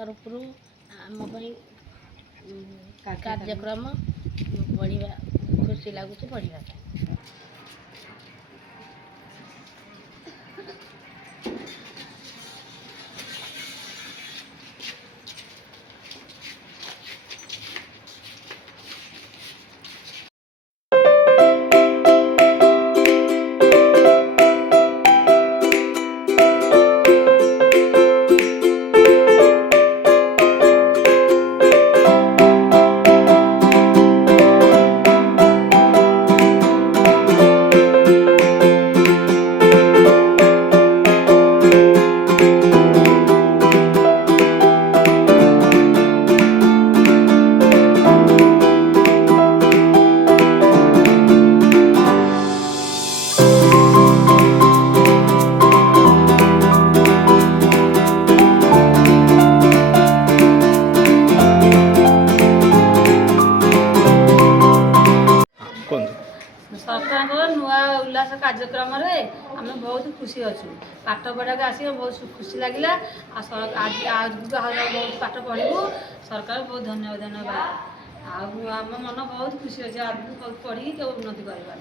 तरफ आम कार्यक्रम पढ़ा खुशी लगुच पढ़ा। सरकार नुआ उल्लास कार्यक्रम आम बहुत खुशी अच्छु। पाठ पढ़ा आसिक बहुत खुशी लगे। आज बहुत पाठ पढ़ू सरकार बहुत धन्यवाद। आम मन बहुत खुशी अच्छे। आज बहुत पढ़ी के उन्नति कर।